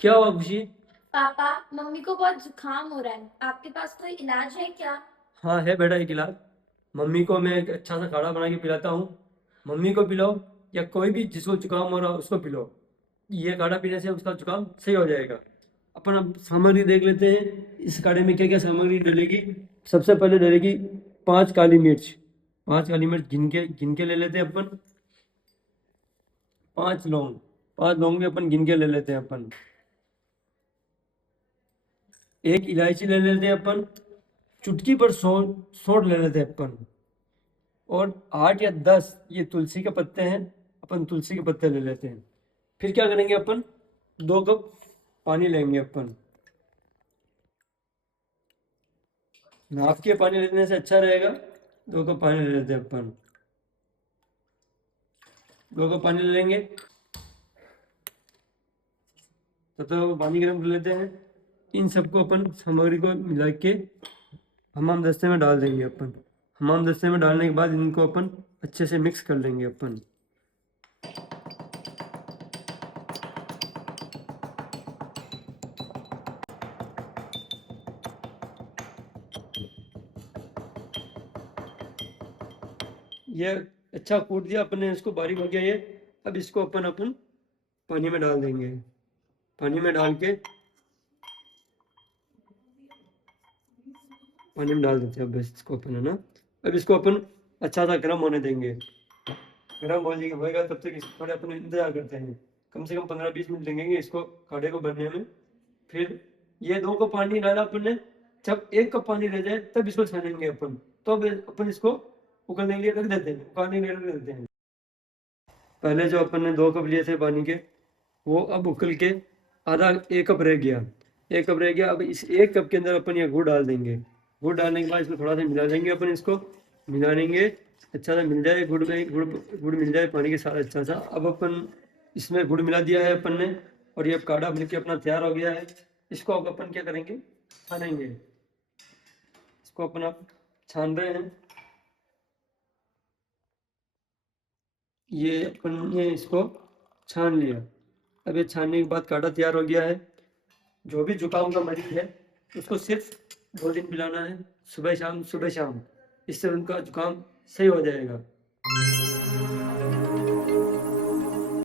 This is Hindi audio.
क्या हुआ खुशी? पापा, मम्मी को बहुत जुकाम हो रहा है। आपके पास कोई इलाज है क्या? हाँ है बेटा एक इलाज। मम्मी को मैं एक अच्छा सा काढ़ा बना के पिलाता हूँ। मम्मी को पिलाओ या कोई भी जिसको जुकाम हो रहा हो उसको पिलाओ। ये काढ़ा पीने से उसका जुकाम सही हो जाएगा। अपन अब सामग्री देख लेते हैं इस काढ़े में क्या क्या सामग्री डलेगी। सबसे पहले डलेगी 5 काली मिर्च। 5 काली मिर्च गिन के ले लेते हैं अपन। 5 लौंग। 5 लौंग भी अपन गिन के ले लेते हैं अपन। एक इलायची ले लेते हैं अपन। चुटकी पर सौंठ सौंठ ले लेते हैं अपन। और 8 या 10 ये तुलसी के पत्ते हैं। अपन तुलसी के पत्ते ले लेते हैं। फिर क्या करेंगे अपन? 2 कप पानी लेंगे अपन। नाप के पानी लेने से अच्छा रहेगा। 2 कप पानी ले लेते हैं अपन। 2 कप पानी ले लेंगे। तब तक पानी गर्म कर लेते हैं। इन सबको अपन सामग्री को मिला के हमाम दस्ते में डाल देंगे अपन। हमाम दस्ते में डालने के बाद इनको अपन अच्छे से मिक्स कर लेंगे अपन। ये अच्छा कूट दिया अपन ने, इसको बारीक हो गया ये। अब इसको अपन पानी में डाल देंगे। पानी में डाल के पानी में डाल देते हैं। अब इसको अपन है ना, अब इसको अपन अच्छा सा गर्म होने देंगे। गर्म होएगा तब तक इसको थोड़े अपन इंतजार करते हैं। कम से कम 15-20 मिनट लगेंगे इसको काढ़े को बनने में। फिर ये 2 कप पानी डाला अपन ने। जब 1 कप पानी रह जाए तब इसको छानेंगे अपन। तो अब अपन इसको उगलने के लिए रख देते हैं, उकालने के लिए रख देते हैं। पहले जो अपन ने 2 कप लिए थे पानी के, वो अब उकल के आधा 1 कप रह गया। 1 कप रह गया। अब इस 1 कप के अंदर अपन ये गुड़ डाल देंगे। गुड़ डालने के बाद इसको थोड़ा सा मिला देंगे अपन। इसको मिला लेंगे अच्छा सा, मिल जाए गुड़ में, गुड़ गुड़ मिल जाए पानी के साथ अच्छा सा। अब अपन इसमें गुड़ मिला दिया है अपन ने। और ये काढ़ा बन के अपना तैयार हो गया है। इसको अब अपन क्या करेंगे? छानेंगे। इसको अपन अब छान रहे हैं। ये अपन ने इसको छान लिया। अब ये छानने के बाद काढ़ा तैयार हो गया है। जो भी जुकाम का मरीज है उसको सिर्फ 2 दिन पिलाना है, सुबह शाम सुबह शाम। इससे उनका जुकाम सही हो जाएगा।